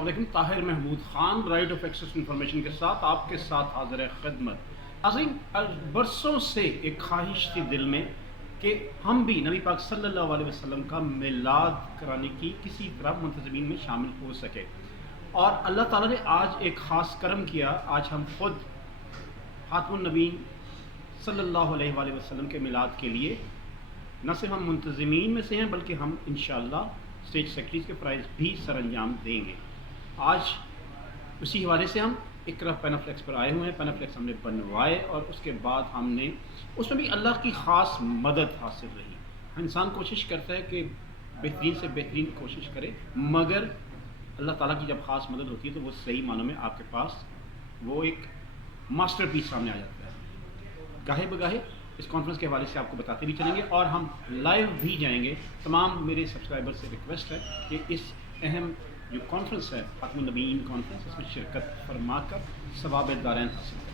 अस्सलाम वालेकुम। Tahir Mahmood Khan right of access information के साथ आपके साथ हाजिर है खिदमत। नाज़रीन, बरसों से एक ख्वाहिश थी दिल में कि हम भी नबी पाक सल्लल्लाहु अलैहि वसल्लम का मिलाद कराने की किसी तरह मुंतज़मीन में शामिल हो सके, और अल्लाह ताला ने आज एक ख़ास करम किया। आज हम खुद ख़ातमुन नबीन सल्लल्लाहु अलैहि वसल्लम के मिलाद के लिए न सिर्फ हम मुंतज़मीन में से हैं, बल्कि हम इंशाअल्लाह स्टेज सेक्रेटरीज़ के प्राइज़ भी सर अंजाम देंगे। आज उसी हवाले से हम इकरा पेनाफ्लेक्स पर आए हुए हैं। पेनाफ्लेक्स हमने बनवाए और उसके बाद हमने उसमें भी अल्लाह की ख़ास मदद हासिल रही। इंसान कोशिश करता है कि बेहतरीन से बेहतरीन कोशिश करे, मगर अल्लाह ताला की जब ख़ास मदद होती है तो वो सही मानों में आपके पास वो एक मास्टरपीस सामने आ जाता है। गाहे बगाहे इस कॉन्फ्रेंस के हवाले से आपको बताते भी चलेंगे और हम लाइव भी जाएंगे। तमाम मेरे सब्सक्राइबर से रिक्वेस्ट है कि इस अहम जो कॉन्फ्रेंस है ख़ातमुन नबीयीन कॉन्फ्रेंस, इसमें शिरकत फरमा कर सवाब दारैन हासिल करें।